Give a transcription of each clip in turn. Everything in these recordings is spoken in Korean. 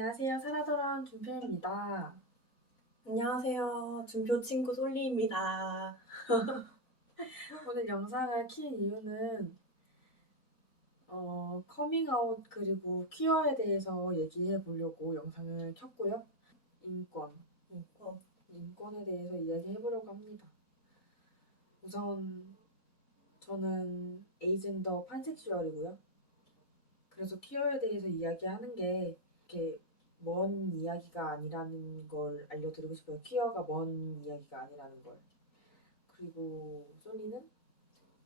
안녕하세요. 살아 돌아온 준표입니다. 안녕하세요. 준표 친구 솔리입니다. 오늘 영상을 킨 이유는 커밍아웃 그리고 퀴어에 대해서 얘기해 보려고 영상을 켰고요. 인권, 인권에 대해서 이야기해 보려고 합니다. 우선 저는 에이젠더 판섹슈얼이고요. 그래서 퀴어에 대해서 이야기하는 게 이렇게 먼 이야기가 아니라는 걸 알려드리고 싶어요. 퀴어가 먼 이야기가 아니라는 걸. 그리고 솔리는?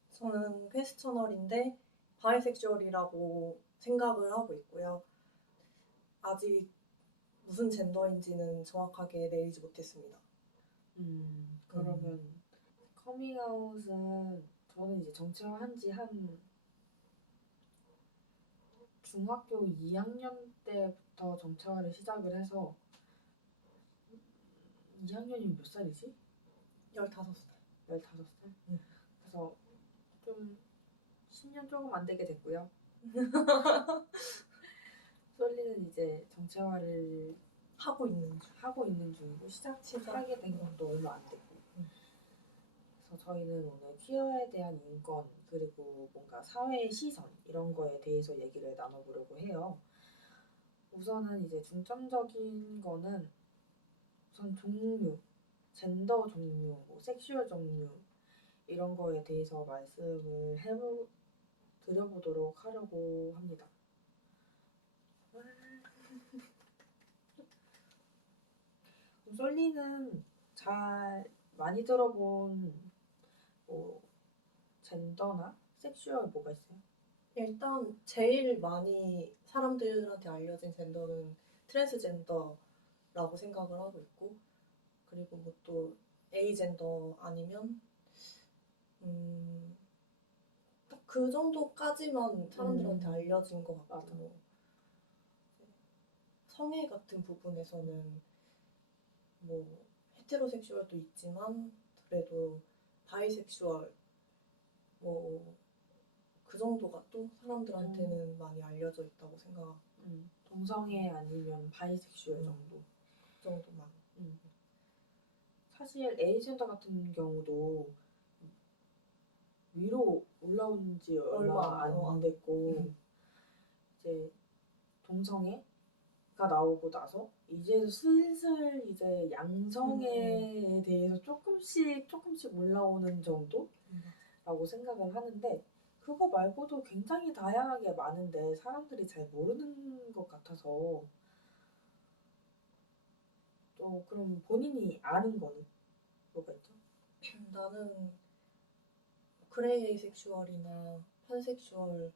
저는 퀘스처널인데 바이섹슈얼이라고 생각을 하고 있고요. 아직 무슨 젠더인지는 정확하게 내리지 못했습니다. 그러면 커밍아웃은 저는 이제 정체화한 지 한 중학교 2학년 때부터 정체화를 시작을 해서 2학년이면 몇 살이지? 15살. 15살? 그래서 좀 10년 조금 안 되게 됐고요. 솔리는 이제 정체화를 하고 있는 중이고 시작하게 된 것도 얼마 안 됐고 그래서 저희는 오늘 퀴어에 대한 인권 그리고 뭔가 사회의 시선 이런 거에 대해서 얘기를 나눠보려고 해요. 우선은 이제 중점적인 거는 우선 종류, 젠더 종류, 뭐 섹슈얼 종류 이런 거에 대해서 말씀을 드려보도록 하려고 합니다. 솔리는 잘 많이 들어본 뭐 젠더나 섹슈얼 뭐가 있어요? 일단 제일 많이 사람들한테 알려진 젠더는 트랜스젠더라고 생각을 하고 있고, 그리고 뭐 또 에이젠더 아니면 딱 그 정도까지만 사람들한테 알려진 것 같고, 성애 같은 부분에서는 뭐 헤테로섹슈얼도 있지만 그래도 바이섹슈얼 뭐 그 정도가 또 사람들한테는 많이 알려져 있다고 생각합니다. 동성애 아니면 바이섹슈얼 정도. 그 정도만. 사실 에이젠더 같은 경우도 위로 올라온 지 얼마 안 됐고 이제 동성애가 나오고 나서 이제 슬슬 이제 양성애에 대해서 조금씩 올라오는 정도라고 생각을 하는데 그거 말고도 굉장히 다양하게 많은데 사람들이 잘 모르는 것 같아서 또 그럼 본인이 아는 거는 뭐가 있죠? 나는 그레이 섹슈얼이나 판섹슈얼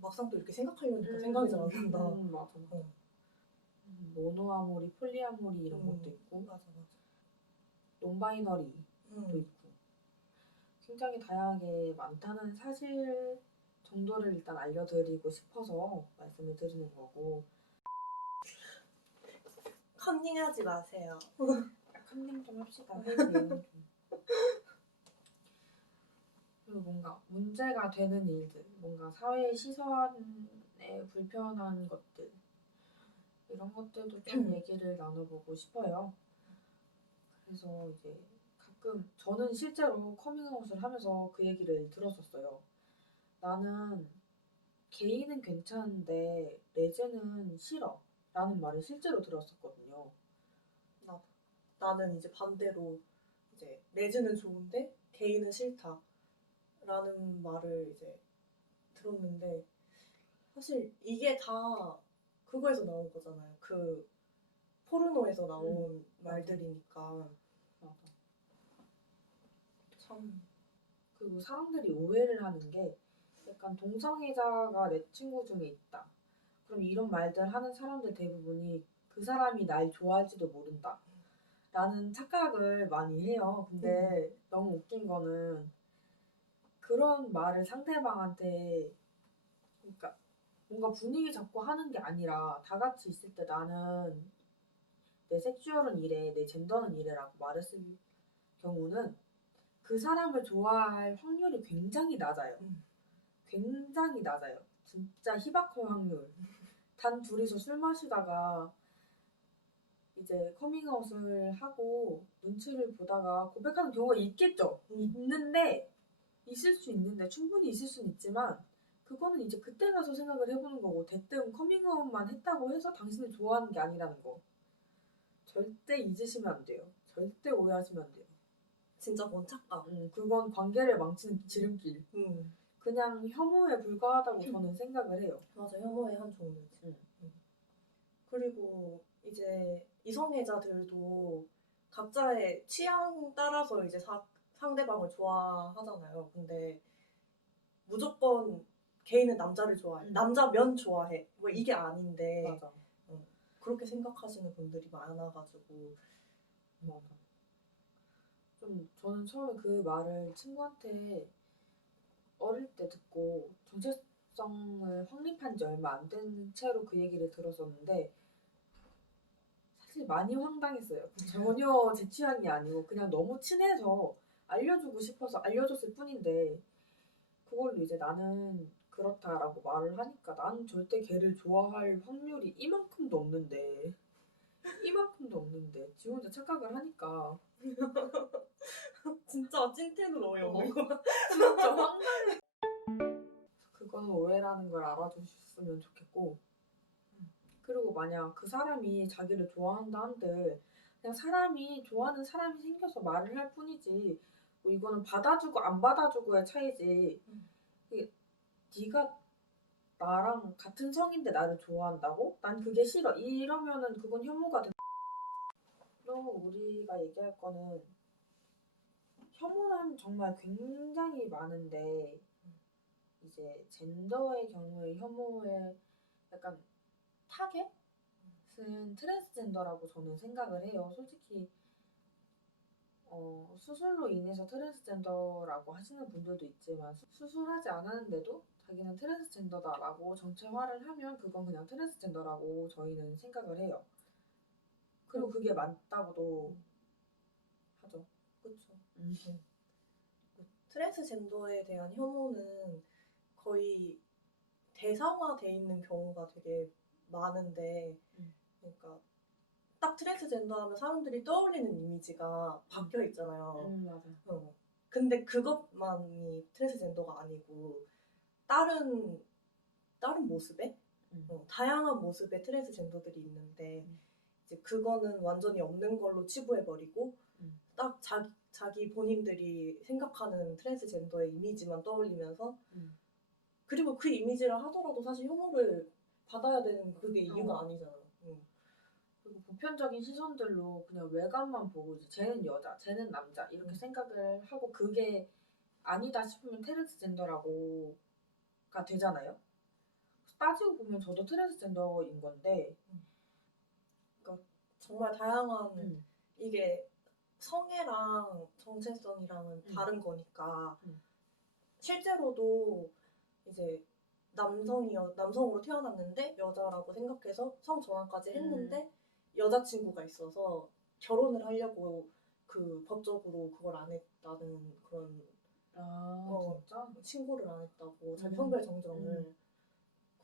막상 또 이렇게 생각하려니까 생각이 잘 안 난다. 맞아. 모노아모리, 폴리아모리 이런 것도 있고 맞아. 논바이너리도 있고 굉장히 다양하게 많다는 사실 정도를 일단 알려드리고 싶어서 말씀을 드리는 거고 컨닝하지 마세요. 컨닝 좀 합시다. 회의 내용 좀. 그리고 뭔가 문제가 되는 일들, 뭔가 사회의 시선에 불편한 것들 이런 것들도 좀 얘기를 나눠보고 싶어요. 그래서 이제 가끔 저는 실제로 커밍아웃을 하면서 그 얘기를 들었었어요. 나는 게이는 괜찮은데 레즈는 싫어 라는 말을 실제로 들었었거든요. 나는 이제 반대로 이제 레즈는 좋은데 게이는 싫다 라는 말을 이제 들었는데 사실 이게 다 그거에서 나온 거잖아요. 그 포르노에서 나온 말들이니까. 맞아. 참. 그리고 사람들이 오해를 하는 게 약간 동성애자가 내 친구 중에 있다. 그럼 이런 말들 하는 사람들 대부분이 그 사람이 날 좋아할지도 모른다. 라는 착각을 많이 해요. 근데 너무 웃긴 거는 그런 말을 상대방한테 그러니까 뭔가 분위기 잡고 하는 게 아니라 다 같이 있을 때 나는 내 섹슈얼은 이래, 내 젠더는 이래라고 말했을 경우는 그 사람을 좋아할 확률이 굉장히 낮아요. 굉장히 낮아요. 진짜 희박한 확률. 단 둘이서 술 마시다가 이제 커밍아웃을 하고 눈치를 보다가 고백하는 경우가 있겠죠. 있는데 있을 수 있는데 충분히 있을 수는 있지만 그거는 이제 그때 가서 생각을 해보는 거고 대뜸 커밍아웃만 했다고 해서 당신을 좋아하는 게 아니라는 거. 절대 잊으시면 안 돼요. 절대 오해하시면 안 돼요. 진짜 그건 착각. 그건 관계를 망치는 지름길. 음. 그냥 혐오에 불과하다고 저는 생각을 해요. 맞아, 혐오의 한 종류지. 응. 그리고 이제 이성애자들도 각자의 취향 따라서 이제 상대방을 좋아하잖아요. 근데 무조건 개인은 남자를 좋아해. 남자면 좋아해. 뭐 이게 아닌데 맞아. 그렇게 생각하시는 분들이 많아가지고. 맞아. 좀 저는 처음에 그 말을 친구한테 어릴 때 듣고 정체성을 확립한 지 얼마 안 된 채로 그 얘기를 들었었는데 사실 많이 황당했어요. 전혀 제 취향이 아니고 그냥 너무 친해서 알려주고 싶어서 알려줬을 뿐인데 그걸로 이제 나는 그렇다라고 말을 하니까 나는 절대 걔를 좋아할 확률이 이만큼도 없는데 지 혼자 착각을 하니까 진짜 찐텐으로요. 진짜 황당해. 그거는 오해라는 걸 알아주셨으면 좋겠고 그리고 만약 그 사람이 자기를 좋아한다 한들 그냥 사람이 좋아하는 사람이 생겨서 말을 할 뿐이지 뭐 이거는 받아주고 안 받아주고의 차이지 이게 네가 나랑 같은 성인데 나를 좋아한다고? 난 그게 싫어 이러면은 그건 혐오가 돼. 또 우리가 얘기할 거는 혐오는 정말 굉장히 많은데 이제 젠더의 경우에 혐오의 약간 타겟은 트랜스젠더라고 저는 생각을 해요. 솔직히 수술로 인해서 트랜스젠더라고 하시는 분들도 있지만 수술하지 않았는데도 자기는 트랜스젠더다라고 정체화를 하면 그건 그냥 트랜스젠더라고 저희는 생각을 해요. 그리고 그게 맞다고도 하죠. 그렇죠. 트랜스젠더에 대한 혐오는 거의 대상화돼 있는 경우가 되게 많은데, 그러니까 딱 트랜스젠더 하면 사람들이 떠올리는 이미지가 바뀌어 있잖아요. 맞아. 근데 그것만이 트랜스젠더가 아니고 다른 모습의 다양한 모습의 트랜스젠더들이 있는데 이제 그거는 완전히 없는 걸로 치부해버리고 딱 자기 본인들이 생각하는 트랜스젠더의 이미지만 떠올리면서 그리고 그 이미지를 하더라도 사실 혐오를 받아야 되는 그게 이유가 아니잖아. 그리고 보편적인 시선들로 그냥 외관만 보고 이제 쟤는 여자, 쟤는 남자 이렇게 생각을 하고 그게 아니다 싶으면 트랜스젠더라고가 되잖아요. 따지고 보면 저도 트랜스젠더인 건데 그러니까 정말 다양한 이게 성애랑 정체성이랑은 다른 거니까 실제로도 이제 남성으로 태어났는데 여자라고 생각해서 성전환까지 했는데 여자친구가 있어서 결혼을 하려고 그 법적으로 그걸 안 했다는 그런 진짜? 신고를 안 했다고 자기 성별 정정을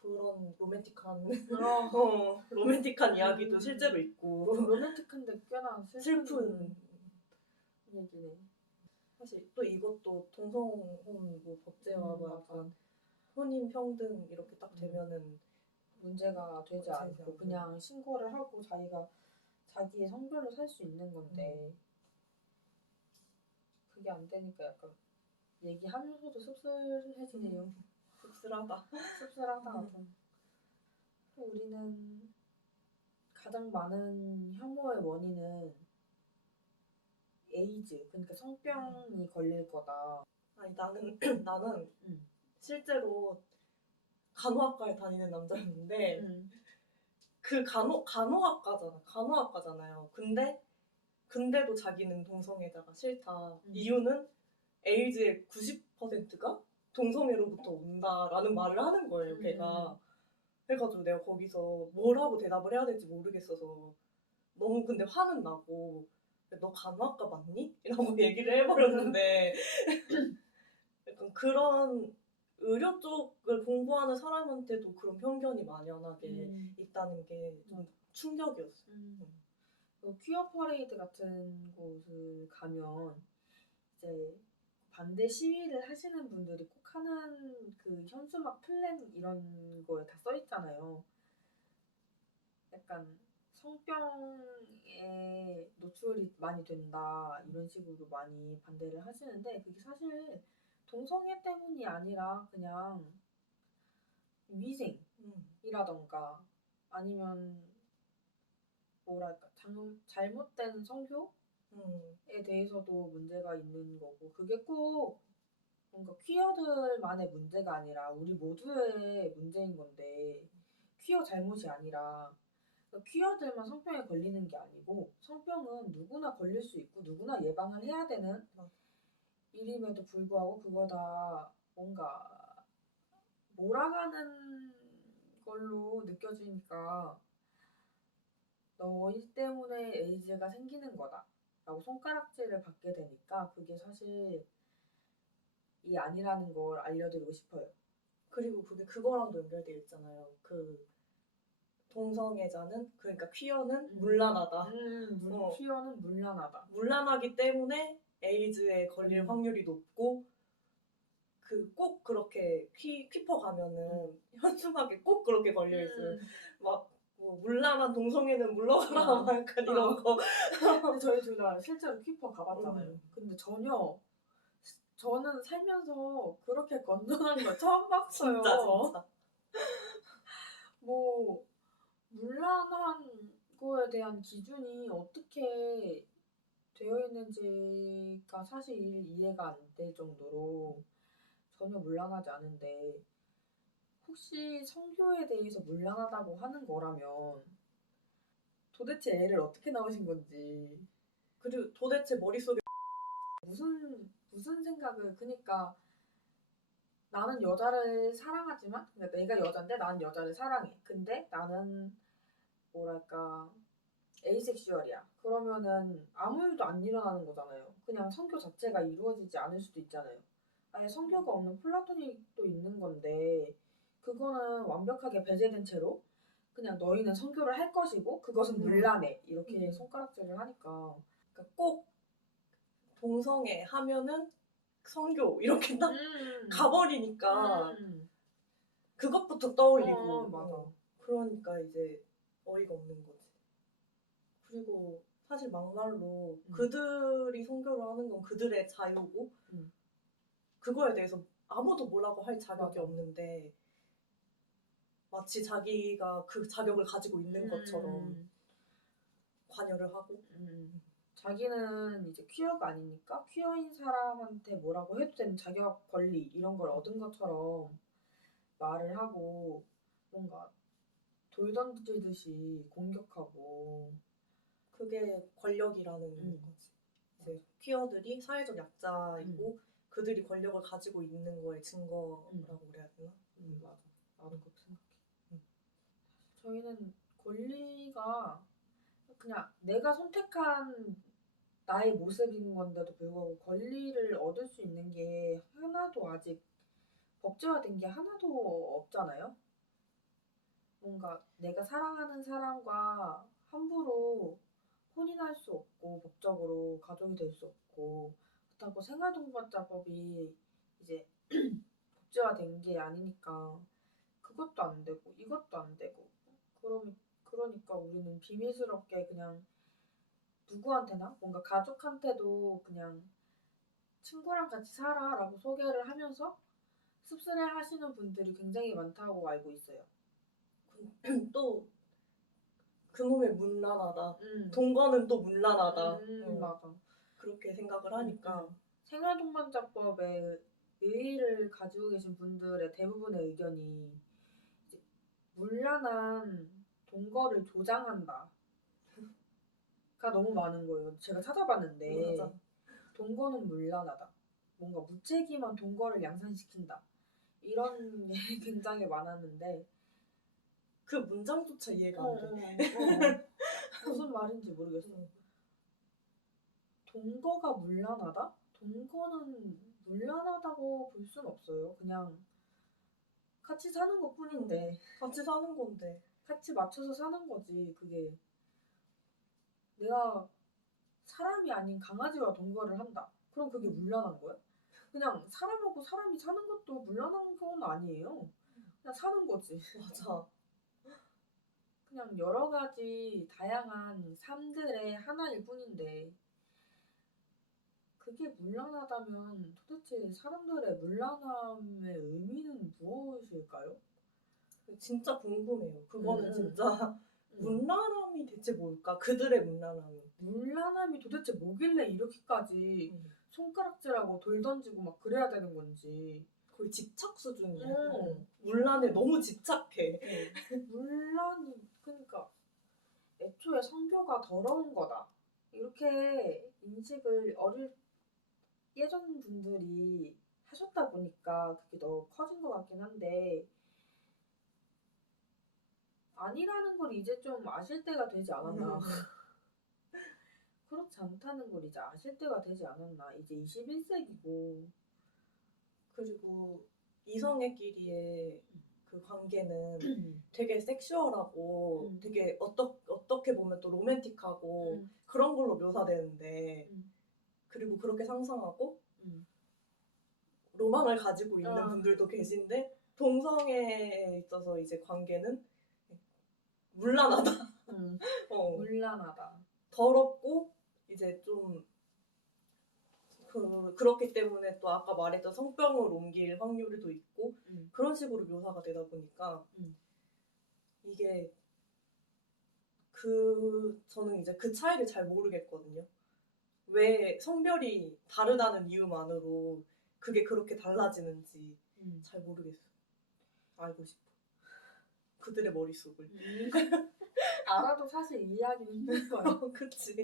그런 로맨틱한 로맨틱한 이야기도 실제로 있고 로맨틱한데 꽤나 슬픈 얘기네. 사실 또 이것도 동성혼 뭐 법제와 뭐 약간 혼인 평등 이렇게 딱 되면은 문제가 되지 않고 그냥 신고를 하고 자기가 자기의 성별로 살 수 있는 건데 그게 안 되니까 약간 얘기하면서도 씁쓸해지네요. 씁쓸하다. 우리는 가장 많은 혐오의 원인은 에이즈, 그러니까 성병이 걸릴 거다. 아니 나는 실제로 간호학과에 다니는 남자였는데 그 간호학과잖아요. 근데도 자기는 동성애자가 싫다. 이유는 에이즈의 90%가 동성애로부터 온다라는 말을 하는 거예요, 걔가. 그래가지고 내가 거기서 뭐라고 대답을 해야 될지 모르겠어서 너무 근데 화는 나고 너 간호학과 맞니? 이라고 얘기를 해버렸는데 약간 그런 의료 쪽을 공부하는 사람한테도 그런 편견이 만연하게 있다는 게 좀 충격이었어요. 그 퀴어 퍼레이드 같은 곳을 가면 이제 반대 시위를 하시는 분들이 꼭 하는 그 현수막 플랜 이런 거에 다 써 있잖아요. 약간 성병에 노출이 많이 된다 이런 식으로 많이 반대를 하시는데 그게 사실 동성애 때문이 아니라 그냥 위생이라던가 아니면 뭐랄까 잘못된 성교에 대해서도 문제가 있는 거고 그게 꼭 뭔가 퀴어들만의 문제가 아니라 우리 모두의 문제인 건데 퀴어 잘못이 아니라 퀴어들만 성병에 걸리는 게 아니고 성병은 누구나 걸릴 수 있고 누구나 예방을 해야 되는 일임에도 불구하고 그걸 다 뭔가 몰아가는 걸로 느껴지니까 너희 때문에 에이즈가 생기는 거다 라고 손가락질을 받게 되니까 그게 사실 이 아니라는 걸 알려드리고 싶어요. 그리고 그게 그거랑도 연결되어 있잖아요. 그 동성애자는 그러니까 퀴어는 문란하다. 퀴어는 문란하다. 문란하기 때문에 에이즈에 걸릴 확률이 높고 그 꼭 그렇게 퀴퍼 가면은 현수막에 꼭 그렇게 걸려 있어요. 막 뭐 문란한 동성애는 물러가라 막 약간 이런 거. 근데 저희 둘 다 실제로 퀴퍼 가봤잖아요. 근데 전혀 저는 살면서 그렇게 건전한 거 처음 봤어요. 진짜. 뭐 문란한 거에 대한 기준이 어떻게 되어 있는지가 사실 이해가 안 될 정도로 전혀 문란하지 않은데 혹시 성교에 대해서 문란하다고 하는 거라면 도대체 애를 어떻게 낳으신 건지 그리고 도대체 머릿속에 무슨 생각을 그러니까 나는 여자를 사랑하지만 그러니까 내가 여잔데 나는 여자를 사랑해. 근데 나는 뭐랄까 에이섹슈얼이야. 그러면은 아무 일도 안 일어나는 거잖아요. 그냥 성교 자체가 이루어지지 않을 수도 있잖아요. 아예 성교가 없는 플라토닉도 있는 건데 그거는 완벽하게 배제된 채로 그냥 너희는 성교를 할 것이고 그것은 문란해 이렇게 손가락질을 하니까 그러니까 꼭 동성애 하면은 성교 이렇게 딱 가버리니까 그것부터 떠올리고 맞아. 그러니까 이제 어이가 없는 거지. 그리고 사실 막말로 그들이 성교를 하는 건 그들의 자유고 그거에 대해서 아무도 뭐라고 할 자격이 없는데 마치 자기가 그 자격을 가지고 있는 것처럼 관여를 하고 자기는 이제 퀴어가 아니니까 퀴어인 사람한테 뭐라고 해도 되는 자격, 권리 이런 걸 얻은 것처럼 말을 하고 뭔가 돌 던지듯이 공격하고 그게 권력이라는 거지. 이제 퀴어들이 사회적 약자이고 그들이 권력을 가지고 있는 거의 증거라고 그래야 되나? 맞아. 나도 그렇게 생각해. 저희는 권리가 그냥 내가 선택한 나의 모습인 건데도 불구하고 권리를 얻을 수 있는 게 하나도 아직 법제화된 게 하나도 없잖아요. 뭔가 내가 사랑하는 사람과 함부로 혼인할 수 없고 법적으로 가족이 될 수 없고 그렇다고 생활동반자법이 이제 법제화된 게 아니니까 그것도 안 되고 이것도 안 되고 그러니까 우리는 비밀스럽게 그냥 누구한테나 뭔가 가족한테도 그냥 친구랑 같이 살아라고 소개를 하면서 씁쓸해 하시는 분들이 굉장히 많다고 알고 있어요. 또 그놈의 문란하다. 동거는 또 문란하다. 맞아. 그렇게 생각을 하니까 생활동반자법에 의의를 가지고 계신 분들의 대부분의 의견이 이제 문란한 동거를 조장한다. 가 너무 많은 거예요. 제가 찾아봤는데 맞아. 동거는 문란하다. 뭔가 무책임한 동거를 양산시킨다. 이런 게 굉장히 많았는데 그 문장조차 이해가 안 돼. 무슨 말인지 모르겠어. 동거가 문란하다? 동거는 문란하다고 볼 순 없어요. 그냥 같이 사는 것 뿐인데 같이 사는 건데. 같이 맞춰서 사는 거지. 그게 내가 사람이 아닌 강아지와 동거를 한다. 그럼 그게 물란한 거야? 그냥 사람하고 사람이 사는 것도 물란한 건 아니에요. 그냥 사는 거지. 맞아. 그냥 여러 가지 다양한 삶들의 하나일 뿐인데 그게 물란하다면 도대체 사람들의 물란함의 의미는 무엇일까요? 진짜 궁금해요. 그거는 음. 진짜 문란함이 대체 뭘까? 그들의 문란함이. 물란함이 도대체 뭐길래 이렇게까지 손가락질하고 돌 던지고 막 그래야 되는 건지. 거의 집착 수준이야. 어. 문란에 너무 집착해. 물란이 그러니까 애초에 성교가 더러운 거다. 이렇게 인식을 예전 분들이 하셨다 보니까 그게 더 커진 것 같긴 한데 아니라는 걸 이제 좀 아실 때가 되지 않았나. 그렇지 않다는 걸 이제 아실 때가 되지 않았나. 이제 21세기고. 그리고 이성애끼리의 그 관계는 되게 섹슈얼하고 되게 어떻게 보면 또 로맨틱하고 그런 걸로 묘사되는데 그리고 그렇게 상상하고 로망을 가지고 있는 분들도 계신데 동성애에 있어서 이제 관계는 물란하다. 물란하다. 더럽고 이제 좀 그렇기 때문에 또 아까 말했던 성병을 옮길 확률도 있고 그런 식으로 묘사가 되다 보니까 이게 저는 이제 그 차이를 잘 모르겠거든요. 왜 성별이 다르다는 이유만으로 그게 그렇게 달라지는지 잘 모르겠어. 알고 싶어. 그들의 머릿속을. 알아도 사실 이해하기는 힘들 거야. 그치.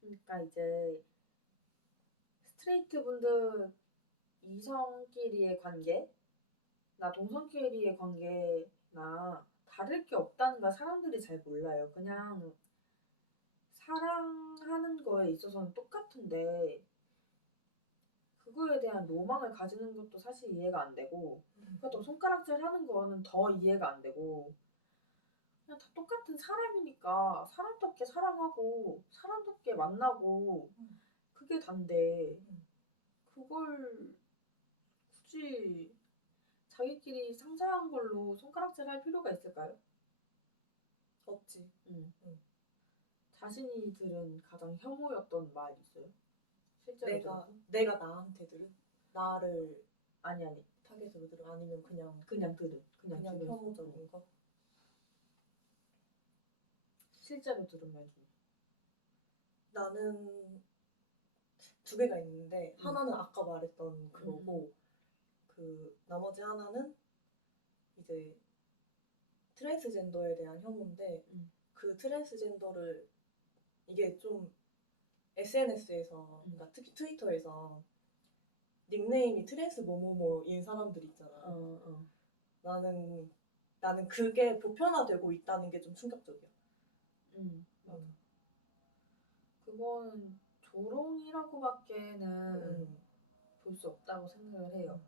그러니까 이제 스트레이트 분들 이성끼리의 관계, 나 동성끼리의 관계나 다를 게 없다는 걸 사람들이 잘 몰라요. 그냥 사랑하는 거에 있어서는 똑같은데 그거에 대한 로망을 가지는 것도 사실 이해가 안 되고 그것도 손가락질 하는 거는 더 이해가 안 되고 그냥 다 똑같은 사람이니까 사람답게 사랑하고 사람답게 만나고 그게 단데 그걸 굳이 자기끼리 상상한 걸로 손가락질 할 필요가 있을까요? 없지. 자신이 들은 가장 혐오였던 말 있어요? 실제로 내가 나한테 들은? 나를 아니 타겟으로 들은? 아니면 그냥 들은 그냥 혐오적인 거? 실제로 들은 말 중에 나는 두 개가 있는데 하나는 아까 말했던 그거고 그 나머지 하나는 이제 트랜스젠더에 대한 혐오인데 그 트랜스젠더를 이게 좀 SNS에서 그러니까 특히 트위터에서 닉네임이 트랜스 뭐뭐뭐인 사람들이 있잖아. 나는 그게 보편화되고 있다는 게 좀 충격적이야. 맞아. 그거는 조롱이라고밖에는 볼 수 없다고 생각을 해요.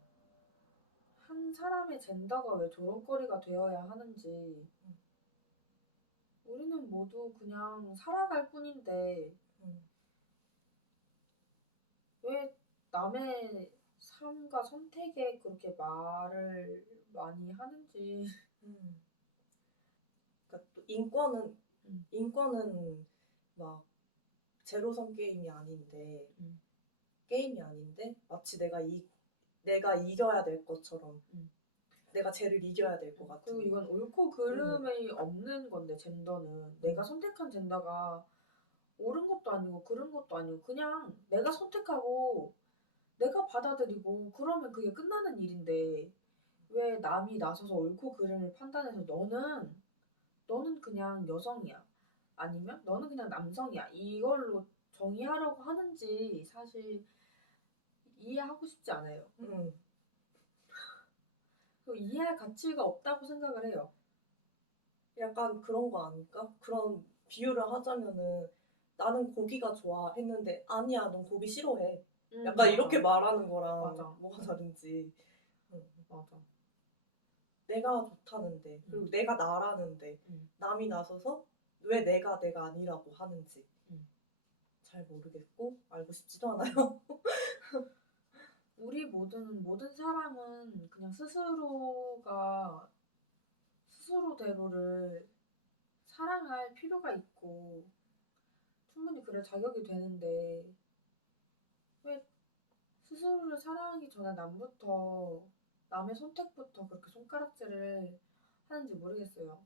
한 사람의 젠더가 왜 조롱거리가 되어야 하는지 우리는 모두 그냥 살아갈 뿐인데 왜 남의 삶과 선택에 그렇게 말을 많이 하는지. 그러니까 또 인권은 막 제로섬 게임이 아닌데 마치 내가 이겨야 될 것처럼 내가 쟤를 이겨야 될 것 같은. 그리고 이건 옳고 그름이 없는 건데 젠더는 내가 선택한 젠더가 옳은 것도 아니고 그른 것도 아니고 그냥 내가 선택하고 내가 받아들이고 그러면 그게 끝나는 일인데 왜 남이 나서서 옳고 그름을 판단해서 너는 그냥 여성이야 아니면 너는 그냥 남성이야 이걸로 정의하려고 하는지 사실 이해하고 싶지 않아요. 이해할 가치가 없다고 생각을 해요. 약간 그런 거 아닐까? 그런 비유를 하자면은 나는 고기가 좋아 했는데 아니야 넌 고기 싫어해. 약간 맞아. 이렇게 말하는 거랑 맞아. 뭐가 다른지. 맞아. 내가 좋다는데 그리고 내가 나라는데 남이 나서서 왜 내가 아니라고 하는지 잘 모르겠고 알고 싶지도 않아요. 우리 모든 사람은 그냥 스스로대로를 사랑할 필요가 있고 충분히 그럴 자격이 되는데 왜 스스로를 사랑하기 전에 남의 선택부터 그렇게 손가락질을 하는지 모르겠어요.